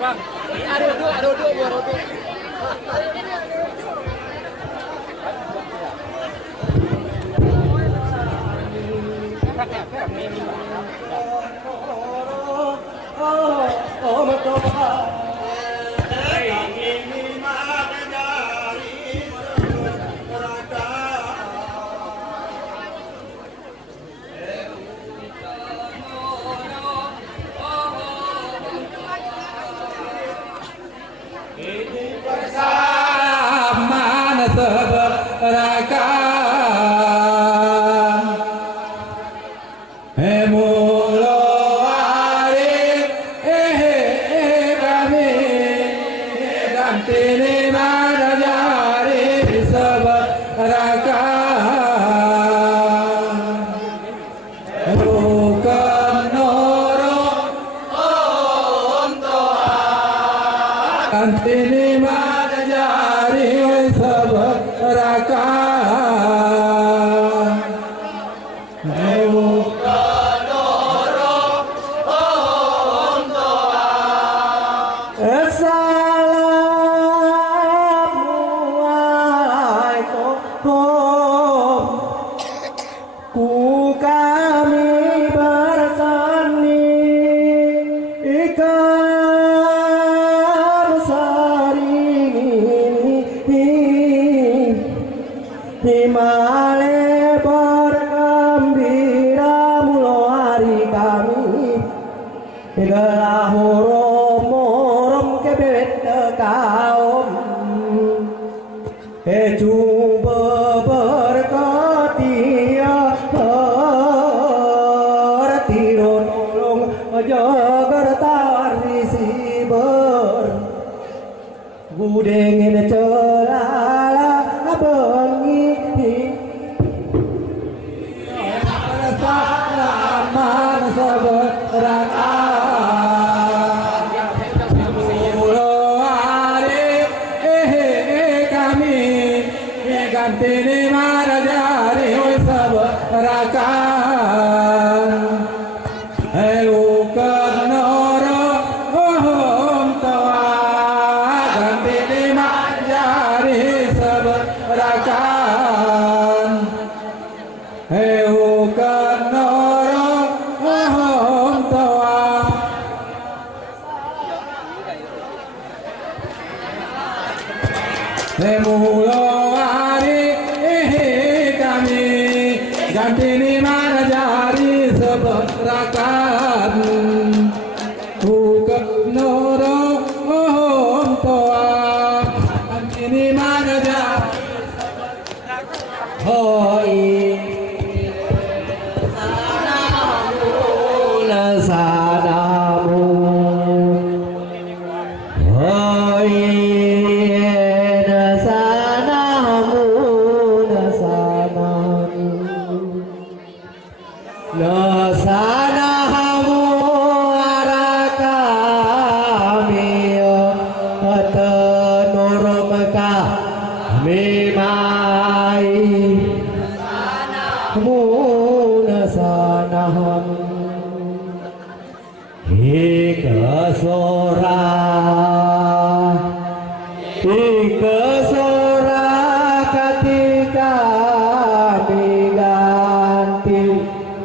Bang. Aduh, buat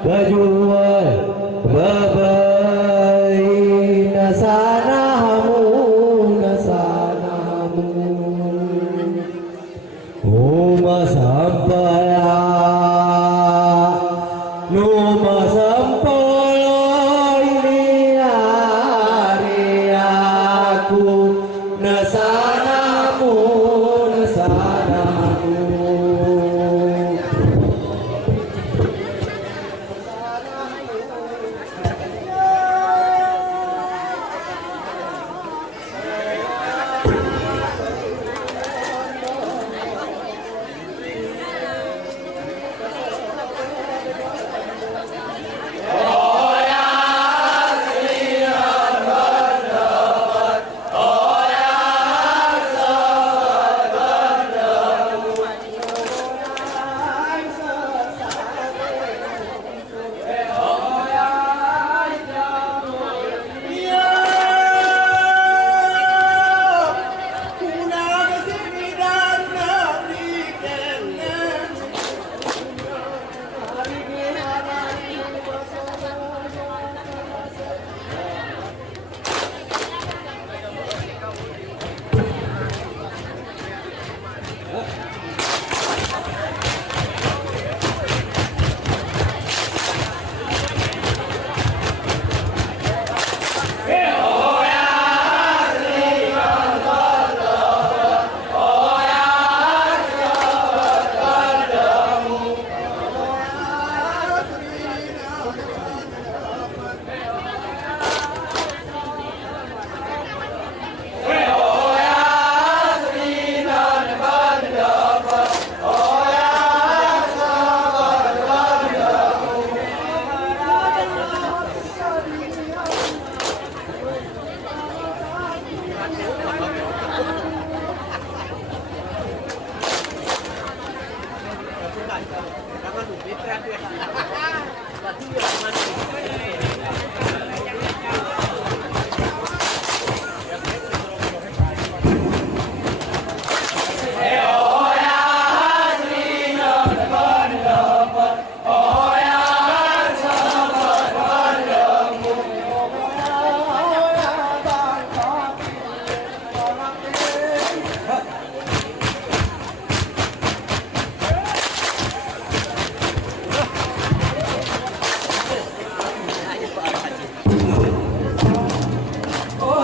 Baju bebei nasana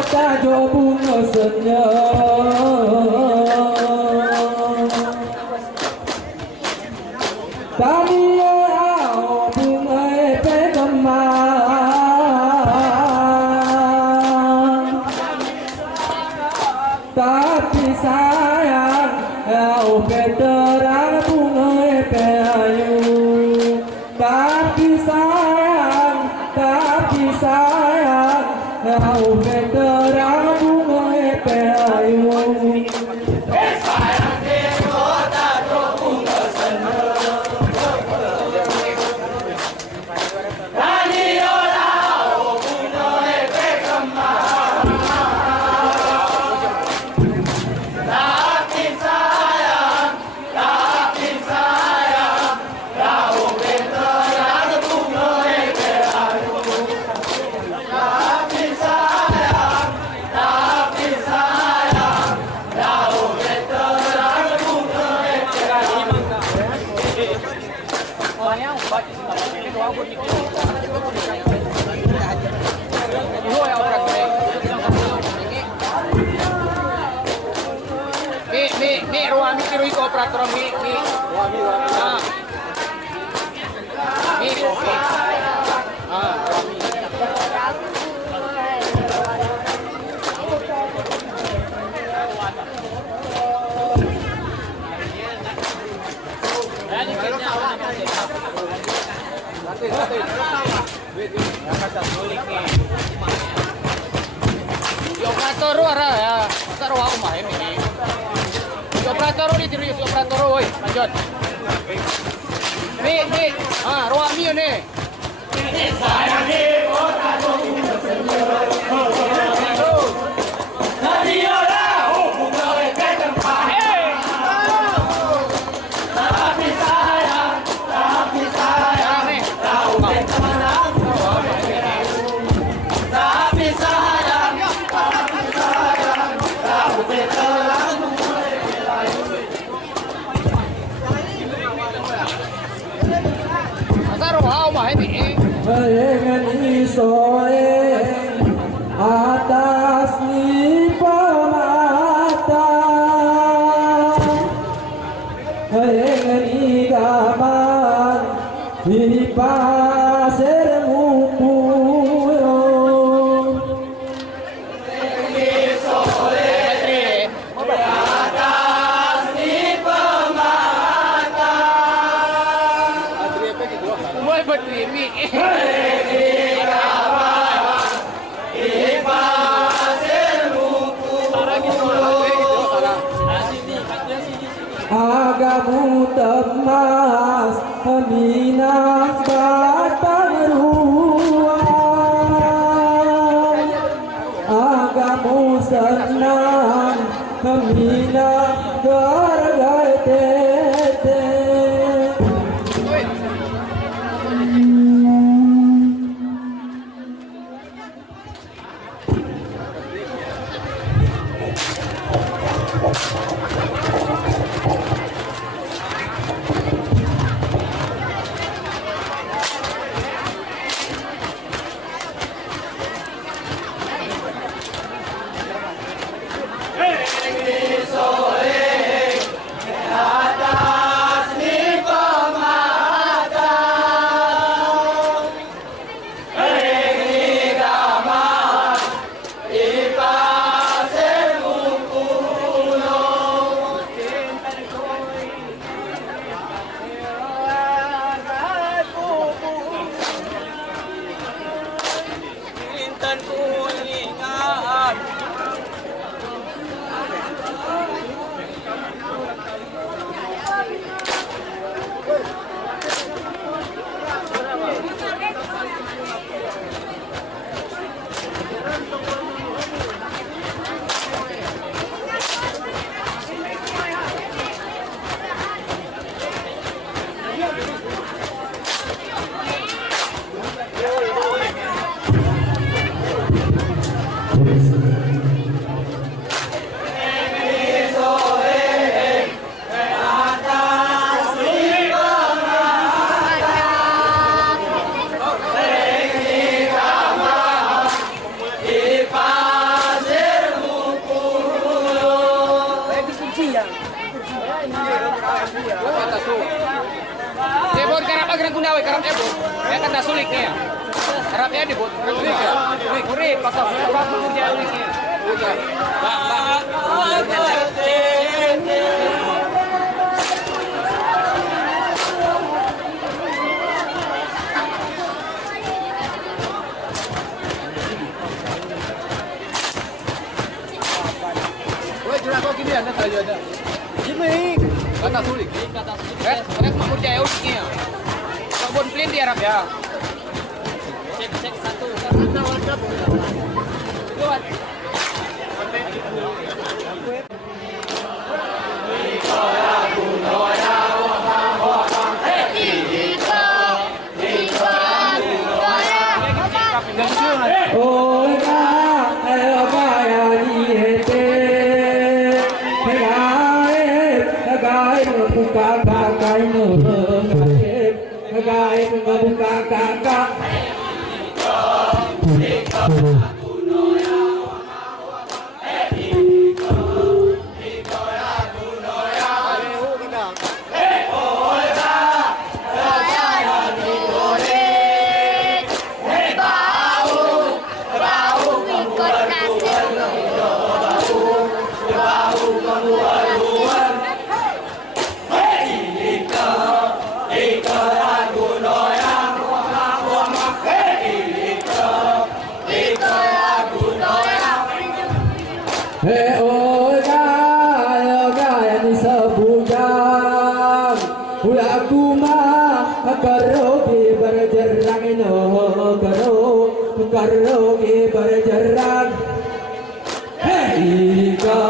tajo bunga senyum tania au bunga epe kemang tapi sayang au terang bunga epe ayu tapi sayang au terang bunga epe ayu Mi ruami tiru iko operator mi. Ruami. Mi. Ruami. Operator ara ya. Masa ruang rumah ini. Operator ni tiru operator oi. Lanjut. Mi. Ruang mi ni. Sayang ni kota bayangan isoe atas nipa mata bayangan igaman di pasir mumpuro atas nipa mata mulai berdiri agamu temas minang batang ruang agamu senang minang gargai tete gerang kuna we karam ebo. Ya kan sulik nih ya. Harap ya dibut. Kuri pasal pasal dia ini. Woi, curang kok gini ada saja ada. Ini kata sulik. Mereka makmur jaya uniknya. Kebun plin di Arab ya. Cek satu. Buat. Ôi ca ya ni hete gai buka gai no gai buka ka ôi gaya ni sebujang ulah kuma karogi berjerang no karogi berjerang ika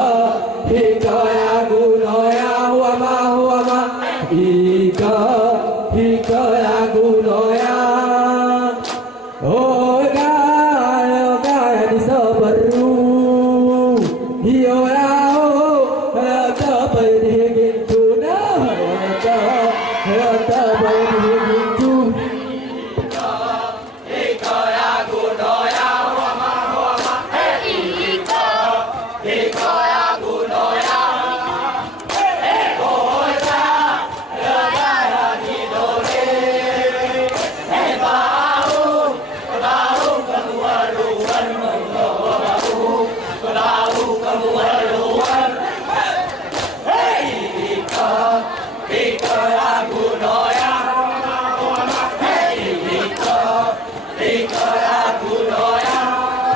ya gunoya huama ika ya gunoya oh gaya ni seberu hiyo yao tapadigin tu na tapadigin tu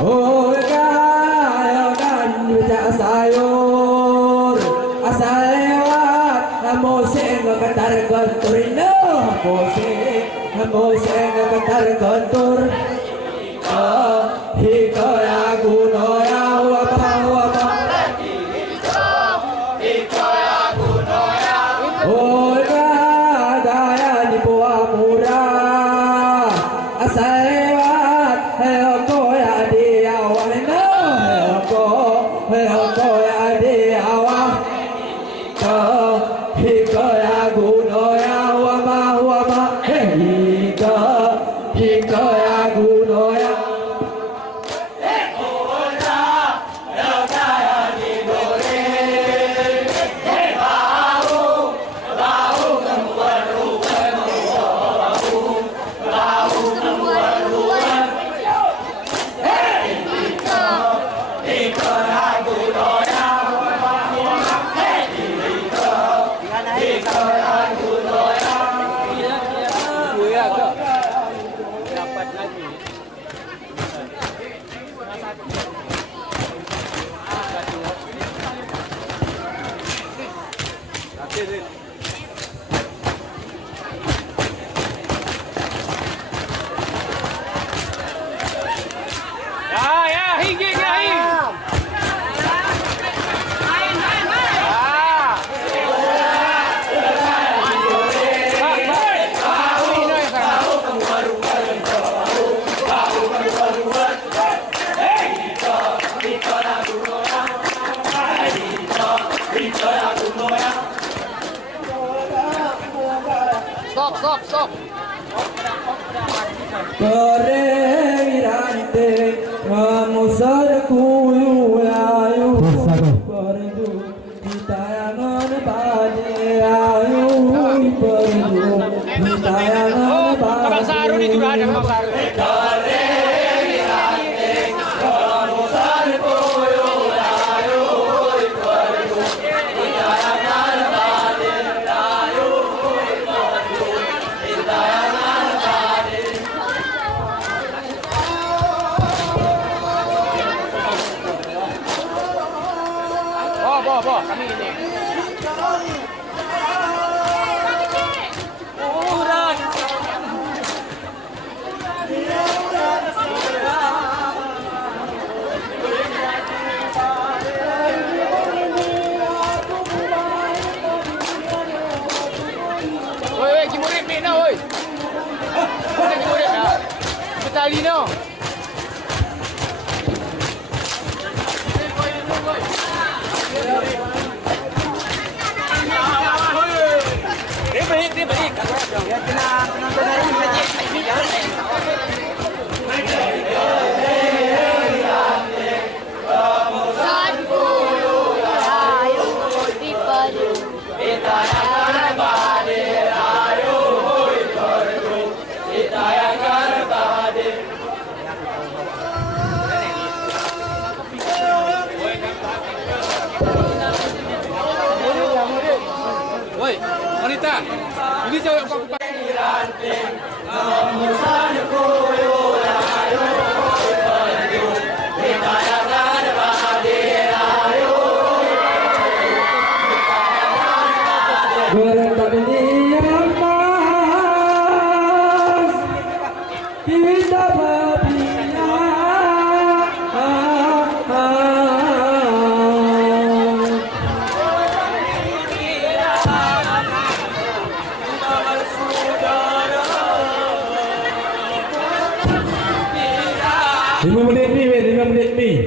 oh gaya sayur asal lewat mose ngatar kantor no mose ngatar kantor hikaya gunoya huapa oh gaya ni poa murah asal lewat ko ya dia wana ko ya dia wa hikaya gunoya huama hikaya gunoya Stop. Pervirante, musar kuyu ayu perdu kita yang bani ayu perdu kita Tayangan Abang Saru ni juragan Abang Saru. Bawa, kami ini. Oi, Kimurip ni na, oi. Kimurip na. Betali na. Dia balik. Ya, kena penonton hari ni saja. Woi, wanita, ini jawab apa? Goreng tak diam mas, kita berbina. Lima menit ni.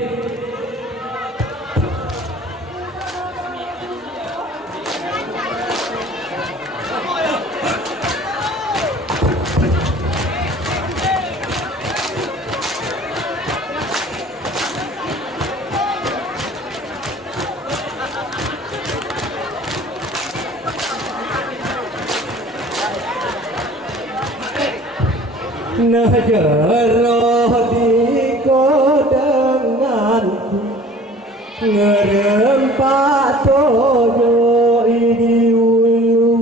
Najarah di kodanganku ngerempak toyo ini ulu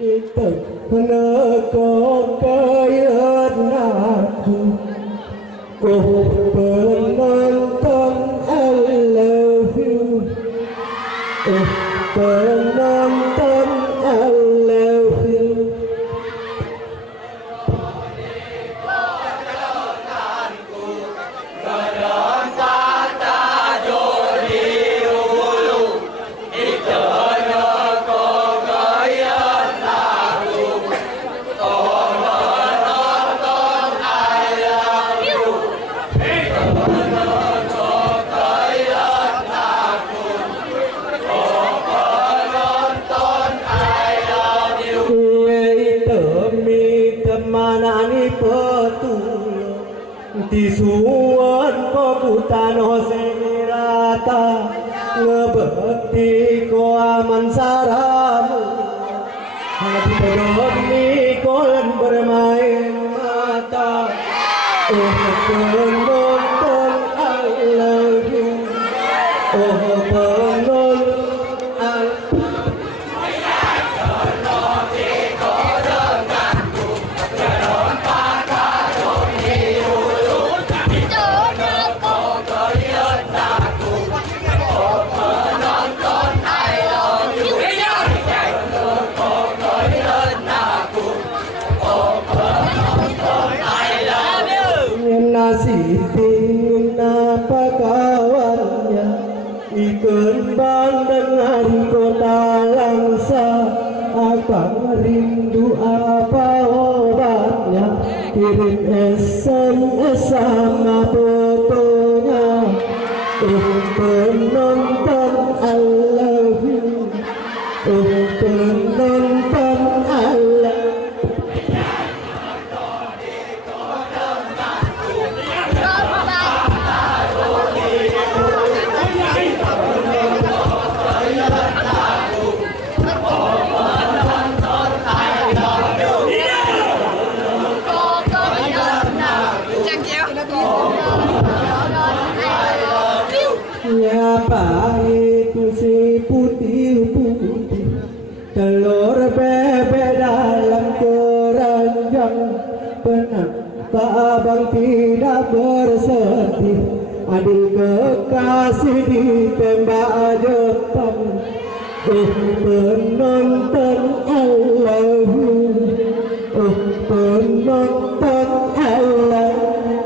itu penekok kayanku. Oh penonton I love you. Oh penonton I love you. Manani petul tisuan ko butano senirata ngebekti ko aman saramu hati pedoni kon bermain mata penonton I love you. Penonton nasibing apa kawannya ikembang dengan kota langsa apa rindu apa obatnya kirim SMS sama fotonya penonton I love you. Penonton I love you. Yeah! tak abang tidak bersedih. Adik kekasih ditembak Jepang. Oh penonton I love you. Oh penonton I love you.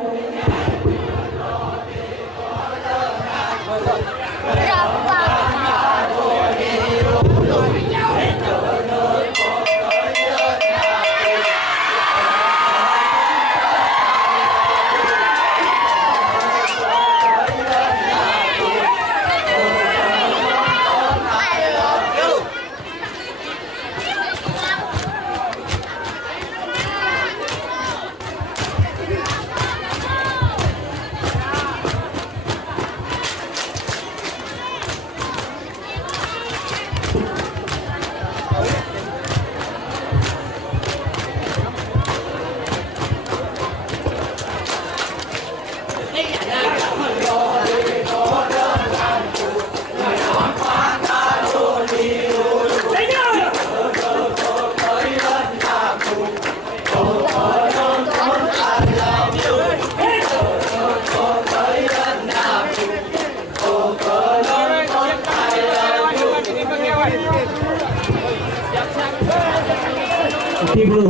Tidur.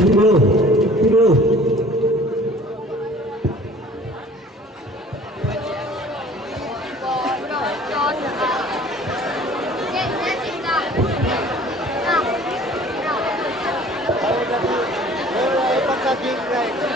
Pagka-gig right.